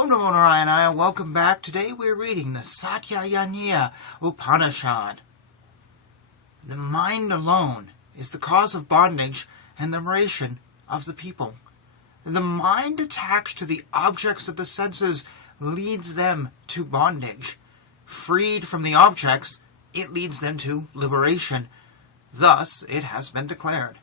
Om Namo Narayana, welcome back. Today we're reading the Satyayana Upanishad. The mind alone is the cause of bondage and liberation of the people. The mind attached to the objects of the senses leads them to bondage. Freed from the objects, it leads them to liberation. Thus, it has been declared.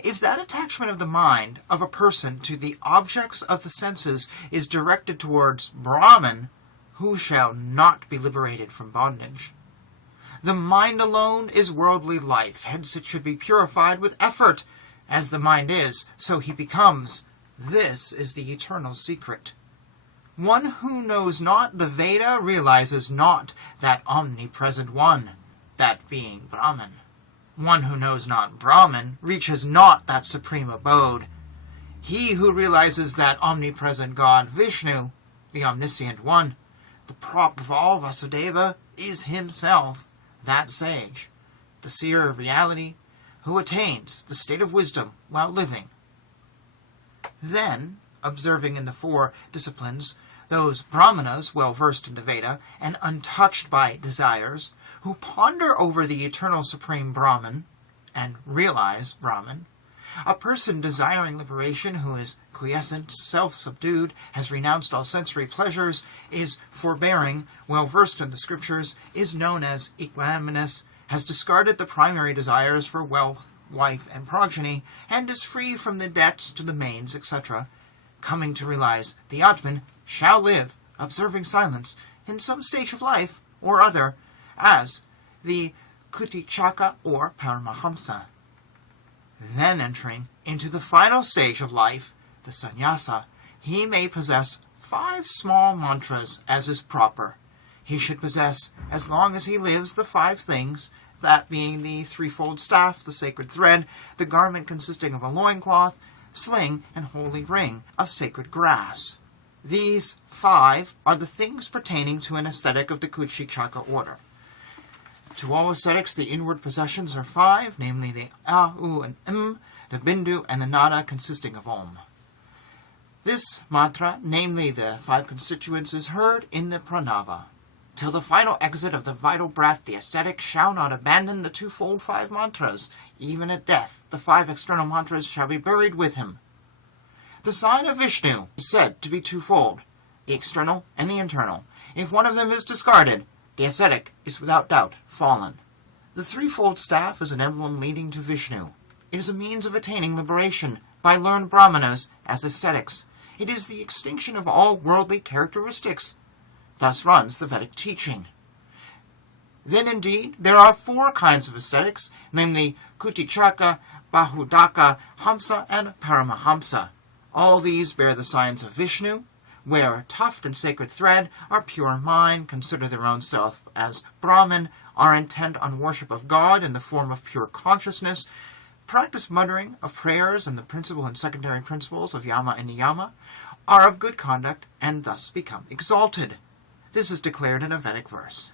If that attachment of the mind of a person to the objects of the senses is directed towards Brahman, who shall not be liberated from bondage? The mind alone is worldly life, hence it should be purified with effort. As the mind is, so he becomes. This is the eternal secret. One who knows not the Veda realizes not that omnipresent one, that being Brahman. One who knows not Brahman reaches not that supreme abode. He who realizes that omnipresent God Vishnu, the omniscient one, the prop of all Vasudeva, is himself that sage, the seer of reality, who attains the state of wisdom while living. Then, observing in the four disciplines, those brahmanas well versed in the Veda and untouched by desires, who ponder over the eternal supreme Brahman and realize Brahman, a person desiring liberation who is quiescent, self-subdued, has renounced all sensory pleasures, is forbearing, well versed in the scriptures, is known as equanimous, has discarded the primary desires for wealth, wife, and progeny, and is free from the debts to the mains, etc., coming to realize the Atman shall live, observing silence, in some stage of life or other, as the Kuticaka or Paramahamsa. Then entering into the final stage of life, the sannyasa, he may possess 5 small mantras as is proper. He should possess, as long as he lives, the 5 things, that being the threefold staff, the sacred thread, the garment consisting of a loincloth, sling, and holy ring of sacred grass. These 5 are the things pertaining to an ascetic of the Kuticaka order. To all ascetics, the inward possessions are 5, namely the A, U, and M, the Bindu, and the Nada consisting of Om. This mantra, namely the 5 constituents, is heard in the Pranava. Till the final exit of the vital breath, the ascetic shall not abandon the twofold 5 mantras. Even at death, the 5 external mantras shall be buried with him. The sign of Vishnu is said to be twofold, the external and the internal. If one of them is discarded, the ascetic is without doubt fallen. The threefold staff is an emblem leading to Vishnu. It is a means of attaining liberation by learned brahmanas as ascetics. It is the extinction of all worldly characteristics. Thus runs the Vedic teaching. Then indeed there are 4 kinds of ascetics, namely Kuticaka, Bahudaka, Hamsa, and Paramahamsa. All these bear the signs of Vishnu, wear a tuft and sacred thread, are pure in mind, consider their own self as Brahman, are intent on worship of God in the form of pure consciousness, practice muttering of prayers and the principal and secondary principles of Yama and Niyama, are of good conduct, and thus become exalted. This is declared in a Vedic verse.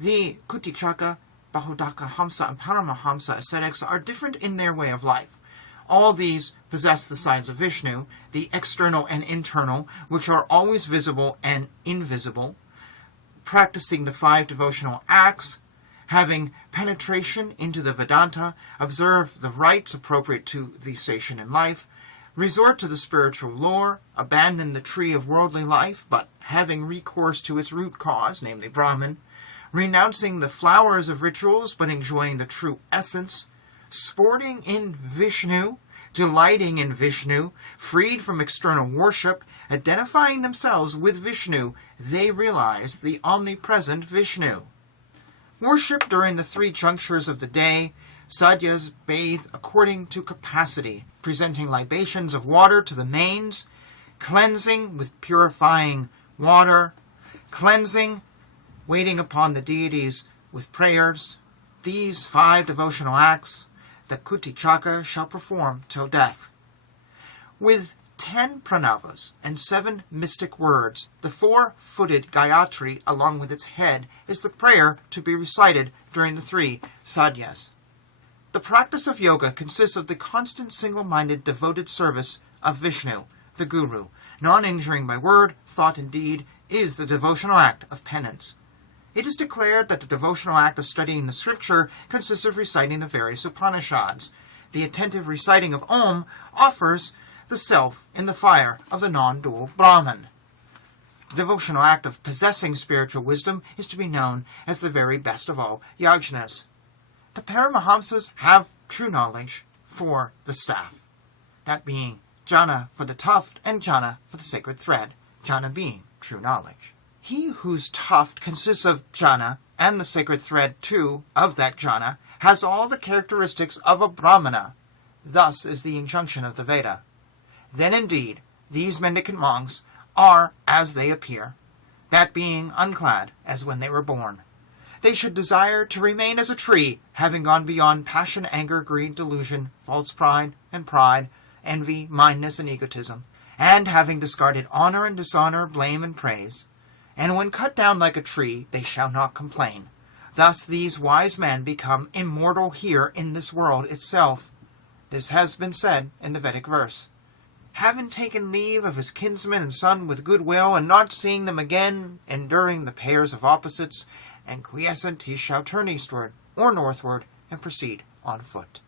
The Kuticaka, Bahudaka, Hamsa, and Paramahamsa ascetics are different in their way of life. All these possess the signs of Vishnu, the external and internal, which are always visible and invisible, practicing the 5 devotional acts, having penetration into the Vedanta, observe the rites appropriate to the station in life, resort to the spiritual lore, abandon the tree of worldly life, but having recourse to its root cause, namely Brahman, renouncing the flowers of rituals, but enjoying the true essence, sporting in Vishnu, delighting in Vishnu, freed from external worship, identifying themselves with Vishnu, they realize the omnipresent Vishnu. Worship during the 3 junctures of the day. Sadhyas bathe according to capacity, presenting libations of water to the mains, cleansing with purifying water, cleansing, waiting upon the deities with prayers. These 5 devotional acts the Kuticaka shall perform till death. With 10 pranavas and 7 mystic words, the 4-footed Gayatri along with its head is the prayer to be recited during the 3 sadhyas. The practice of yoga consists of the constant single-minded devoted service of Vishnu, the Guru, non-injuring by word, thought, and deed, is the devotional act of penance. It is declared that the devotional act of studying the scripture consists of reciting the various Upanishads. The attentive reciting of Om offers the self in the fire of the non-dual Brahman. The devotional act of possessing spiritual wisdom is to be known as the very best of all yajnas. The Paramahamsas have true knowledge for the staff, that being jhana for the tuft and jhana for the sacred thread, jhana being true knowledge. He whose tuft consists of jhana, and the sacred thread too of that jhana, has all the characteristics of a brahmana. Thus is the injunction of the Veda. Then indeed these mendicant monks are as they appear, that being unclad as when they were born. They should desire to remain as a tree, having gone beyond passion, anger, greed, delusion, false pride, envy, mindness, and egotism, and having discarded honor and dishonor, blame and praise. And when cut down like a tree, they shall not complain. Thus these wise men become immortal here in this world itself. This has been said in the Vedic verse. Having taken leave of his kinsman and son with good will, and not seeing them again, enduring the pairs of opposites, and quiescent, he shall turn eastward or northward and proceed on foot.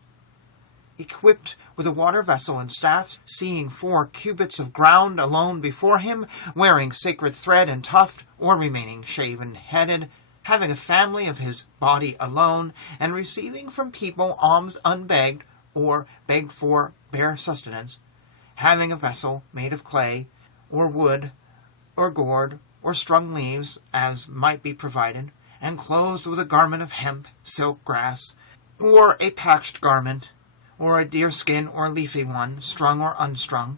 Equipped with a water vessel and staff, seeing 4 cubits of ground alone before him, wearing sacred thread and tuft, or remaining shaven-headed, having a family of his body alone, and receiving from people alms unbegged, or begged for bare sustenance, having a vessel made of clay, or wood, or gourd, or strung leaves, as might be provided, and clothed with a garment of hemp, silk, grass, or a patched garment, or a deerskin or leafy one, strung or unstrung,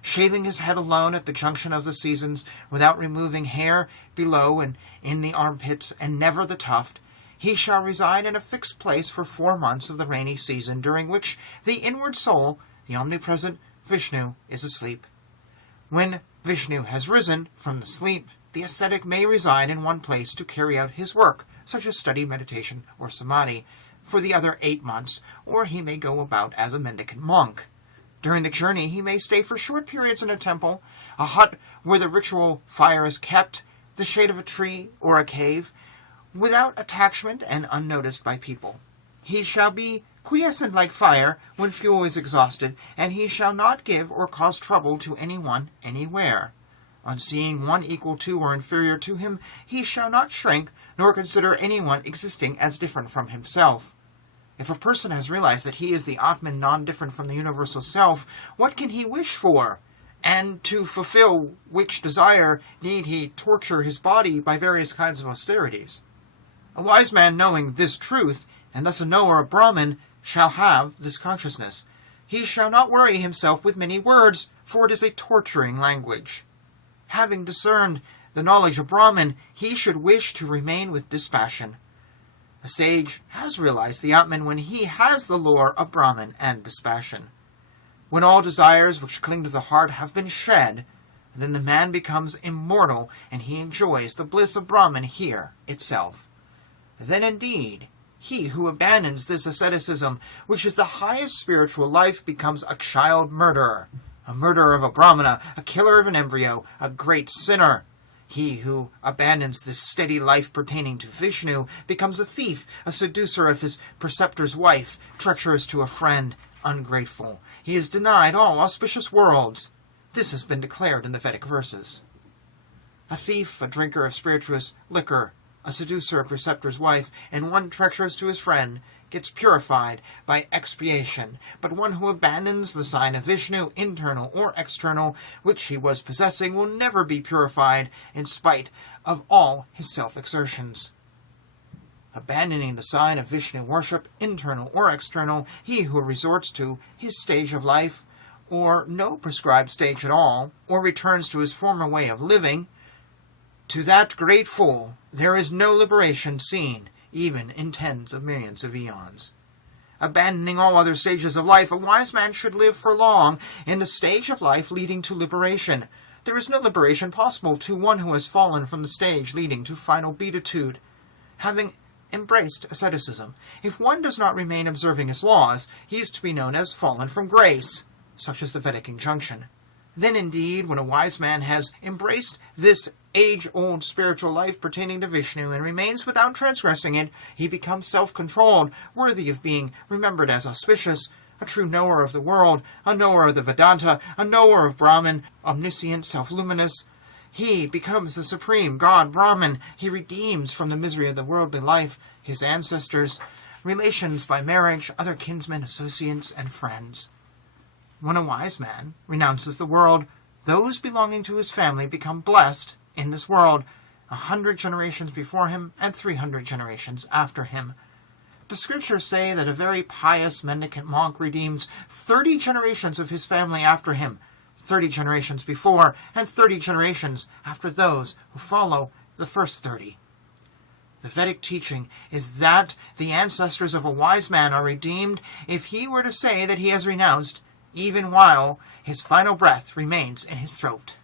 shaving his head alone at the junction of the seasons, without removing hair below and in the armpits, and never the tuft, he shall reside in a fixed place for 4 months of the rainy season, during which the inward soul, the omnipresent Vishnu, is asleep. When Vishnu has risen from the sleep, the ascetic may reside in one place to carry out his work, such as study, meditation, or samadhi, for the other 8 months, or he may go about as a mendicant monk. During the journey he may stay for short periods in a temple, a hut where the ritual fire is kept, the shade of a tree, or a cave, without attachment and unnoticed by people. He shall be quiescent like fire when fuel is exhausted, and he shall not give or cause trouble to anyone anywhere. On seeing one equal to or inferior to him, he shall not shrink, nor consider anyone existing as different from himself. If a person has realized that he is the Atman, non-different from the universal self, what can he wish for? And to fulfill which desire need he torture his body by various kinds of austerities? A wise man, knowing this truth, and thus a knower of Brahman, shall have this consciousness. He shall not worry himself with many words, for it is a torturing language. Having discerned the knowledge of Brahman, he should wish to remain with dispassion. A sage has realized the Atman when he has the lore of Brahman and dispassion. When all desires which cling to the heart have been shed, then the man becomes immortal, and he enjoys the bliss of Brahman here itself. Then indeed, he who abandons this asceticism, which is the highest spiritual life, becomes a child murderer, a murderer of a brahmana, a killer of an embryo, a great sinner. He who abandons this steady life pertaining to Vishnu becomes a thief, a seducer of his preceptor's wife, treacherous to a friend, ungrateful. He is denied all auspicious worlds. This has been declared in the Vedic verses. A thief, a drinker of spirituous liquor, a seducer of preceptor's wife, and one treacherous to his friend, gets purified by expiation, but one who abandons the sign of Vishnu, internal or external, which he was possessing, will never be purified in spite of all his self-exertions. Abandoning the sign of Vishnu worship, internal or external, he who resorts to his stage of life, or no prescribed stage at all, or returns to his former way of living, to that great fool there is no liberation seen, even in tens of millions of eons. Abandoning all other stages of life, a wise man should live for long in the stage of life leading to liberation. There is no liberation possible to one who has fallen from the stage leading to final beatitude. Having embraced asceticism, if one does not remain observing his laws, he is to be known as fallen from grace. Such is the Vedic injunction. Then indeed, when a wise man has embraced this age-old spiritual life pertaining to Vishnu and remains without transgressing it, he becomes self-controlled, worthy of being remembered as auspicious, a true knower of the world, a knower of the Vedanta, a knower of Brahman, omniscient, self-luminous. He becomes the supreme God Brahman. He redeems from the misery of the worldly life his ancestors, relations by marriage, other kinsmen, associates, and friends. When a wise man renounces the world, those belonging to his family become blessed in this world, 100 generations before him and 300 generations after him. The scriptures say that a very pious mendicant monk redeems 30 generations of his family after him, 30 generations before and 30 generations after those who follow the first 30. The Vedic teaching is that the ancestors of a wise man are redeemed if he were to say that he has renounced, even while his final breath remains in his throat.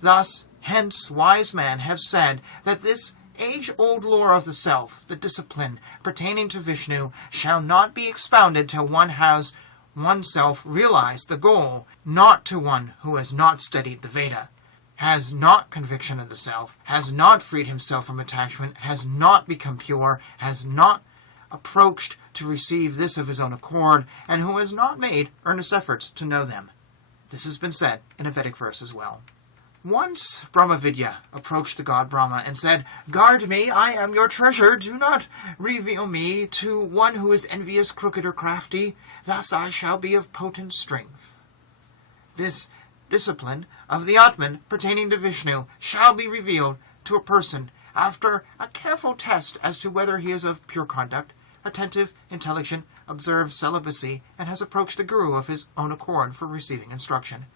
Thus, hence, wise men have said that this age-old lore of the self, the discipline pertaining to Vishnu, shall not be expounded till one has oneself realized the goal, not to one who has not studied the Veda, has not conviction of the self, has not freed himself from attachment, has not become pure, has not approached to receive this of his own accord, and who has not made earnest efforts to know them. This has been said in a Vedic verse as well. Once Brahmavidya approached the god Brahma and said, "Guard me, I am your treasure. Do not reveal me to one who is envious, crooked, or crafty. Thus I shall be of potent strength." This discipline of the Atman pertaining to Vishnu shall be revealed to a person after a careful test as to whether he is of pure conduct, attentive, intelligent, observes celibacy, and has approached the guru of his own accord for receiving instruction.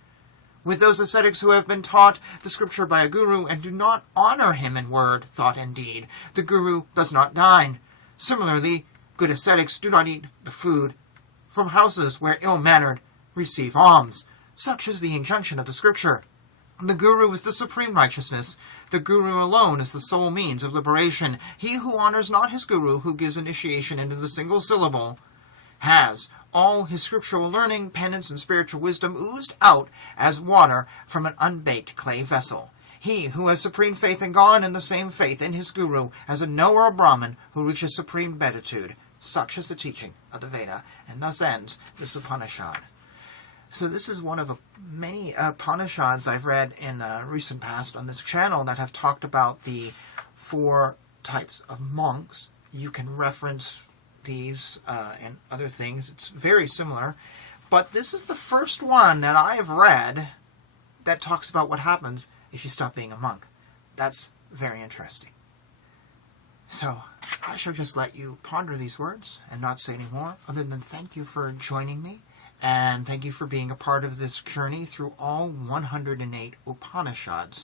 With those ascetics who have been taught the scripture by a guru and do not honor him in word, thought, and deed, the guru does not dine. Similarly, good ascetics do not eat the food from houses where ill-mannered receive alms. Such is the injunction of the scripture. The guru is the supreme righteousness. The guru alone is the sole means of liberation. He who honors not his guru, who gives initiation into the single syllable, has all his scriptural learning, penance, and spiritual wisdom oozed out as water from an unbaked clay vessel. He who has supreme faith in God and the same faith in his guru as a knower of Brahman who reaches supreme beatitude. Such is the teaching of the Veda, and thus ends this Upanishad. So this is one of many Upanishads I've read in the recent past on this channel that have talked about the 4 types of monks. You can reference these and other things. It's very similar. But this is the first one that I've read that talks about what happens if you stop being a monk. That's very interesting. So I shall just let you ponder these words and not say any more other than thank you for joining me. And thank you for being a part of this journey through all 108 Upanishads.